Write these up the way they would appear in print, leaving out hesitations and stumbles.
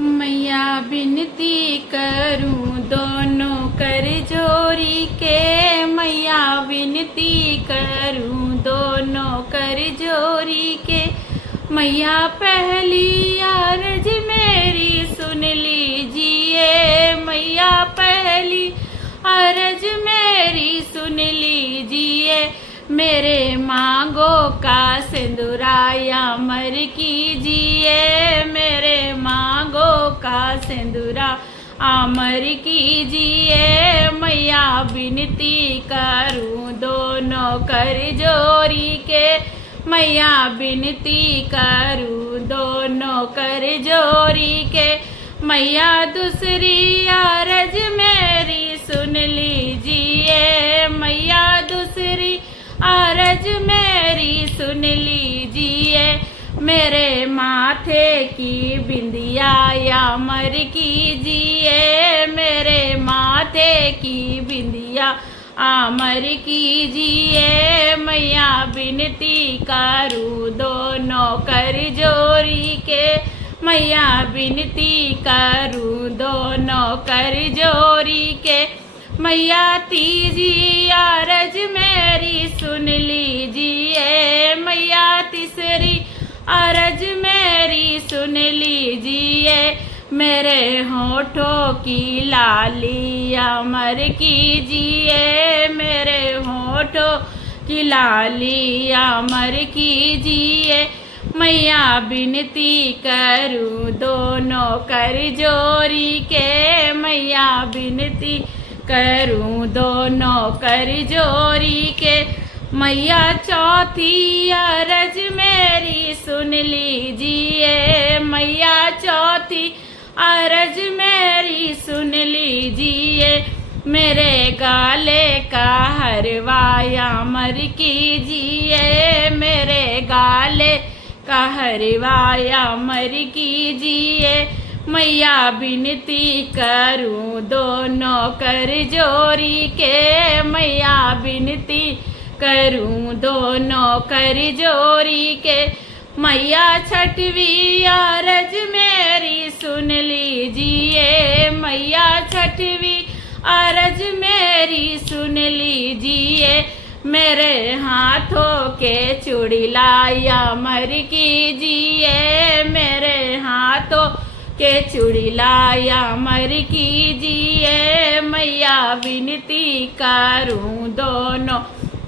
मैया विनती करूं दोनों कर जोरी के, मैया विनती करूं दोनों कर जोरी के। मैया पहली अर्ज मेरी सुन लीजिए, मैया पहली अर्ज मेरी सुन लीजिए। मेरे मांगो का सिंदूराया मर कीजिए, मेरे मांगो का सिंदूरा अमर कीजिए। मैया विनती करूं दोनों कर जोरी के, मैया विनती करूं दोनों कर जोरी के। मैया दूसरी अर्ज मेरी सुन लीजिए, मैया दूसरी अर्ज मेरी सुन लीजिए। मेरे माथे की बिंदिया अमर कीजिए, मेरे माथे की बिंदिया अमर कीजिए। मैया विनती करूं दोनों कर जोरी के, मैया विनती करूं दोनों कर जोरी के। मैया तीजी अर्ज मेरी सुन लीजिए, मैया तीसरी अर्ज मेरी सुन लीजिए। मेरे होठों की लाली अमर कीजिए, मेरे होठों की लाली अमर कीजिए। मैया विनती करूं दोनों कर जोरी के, मैया विनती करूं दोनों कर जोरी के। मैया चौथी अर्ज मेरी सुन लीजिए, मैया चौथी अर्ज मेरी सुन लीजिए। मेरे गाले का हरवाया मर कीजिए, मेरे गाले का हरवाया मर कीजिए। मैया विनती करूं दोनों कर जोरी के, मैया विनती करूं दोनों कर जोरी के। मैया छठवीं अर्ज मेरी सुन लीजिए, मैया छठवीं अर्ज मेरी सुन लीजिए। मेरे हाथों के चूड़िलाया मर कीजिए, मेरे हाथों के चूड़िलाया मर कीजिए। मैया विनती करूं दोनों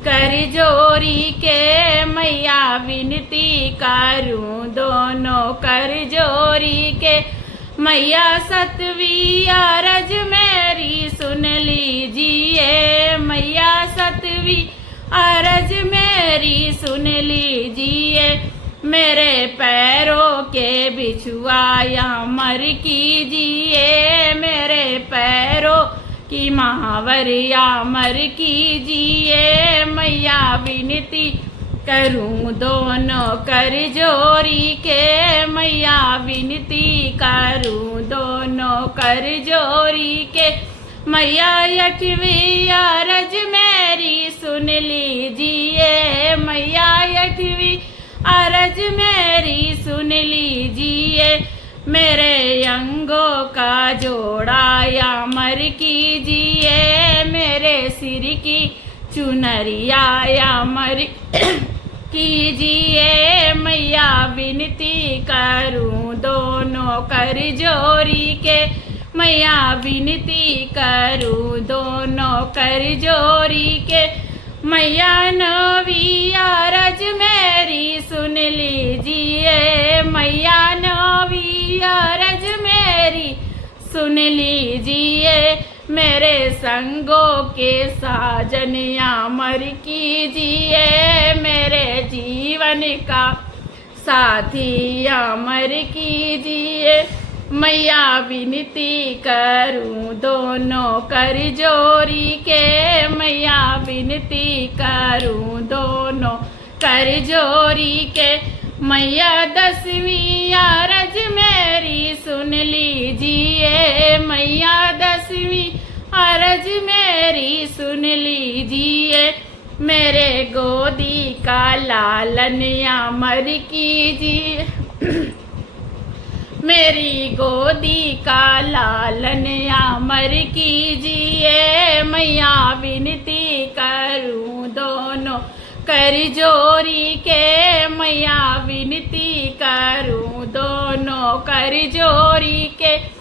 कर जोरी के, मैया विनती करूं दोनों कर जोरी के। मैया सतवीं अर्ज मेरी सुन लीजिए, मैया सतवीं अर्ज मेरी सुन लीजिए। मेरे पैरों के बिछुआया मर कीजिए, मेरे पैरों की महावरिया मर कीजिए। मैया विनती करूं दोनों कर जोरी के, मैया विनती करूं दोनों कर जोरी के। मैया आठवीं अर्ज मेरी सुन लीजिए, मैया आठवीं अर्ज मेरी सुन लीजिए। मेरे अंगों का जोड़ाया मर कीजिए, मेरे सिर की चुनरिया अमर कीजिए। मैया विनती करूं दोनों कर जोरी के, मैया विनती करूं दोनों कर जोरी के। मैया नवीं अर्ज मेरी सुन लीजिए, मैया नवीं अर्ज मेरी सुन लीजिए। मेरे संगों के साजन अमर कीजिए, मेरे जीवन का साथी अमर कीजिए। मैया विनती करूं दोनों कर जोरी के, मैया विनती करूं दोनों कर जोरी के। मैया दसवीं अर्ज मेरी सुन लीजिए, मैया दसवीं अर्ज मेरी सुन लीजिए। मेरे गोदी का लालन अमर कीजिए, मेरी गोदी का लालन अमर कीजिए, मैया विनती करूं दोनों कर जोरी के, मैया विनती करूं दोनों कर जोरी के।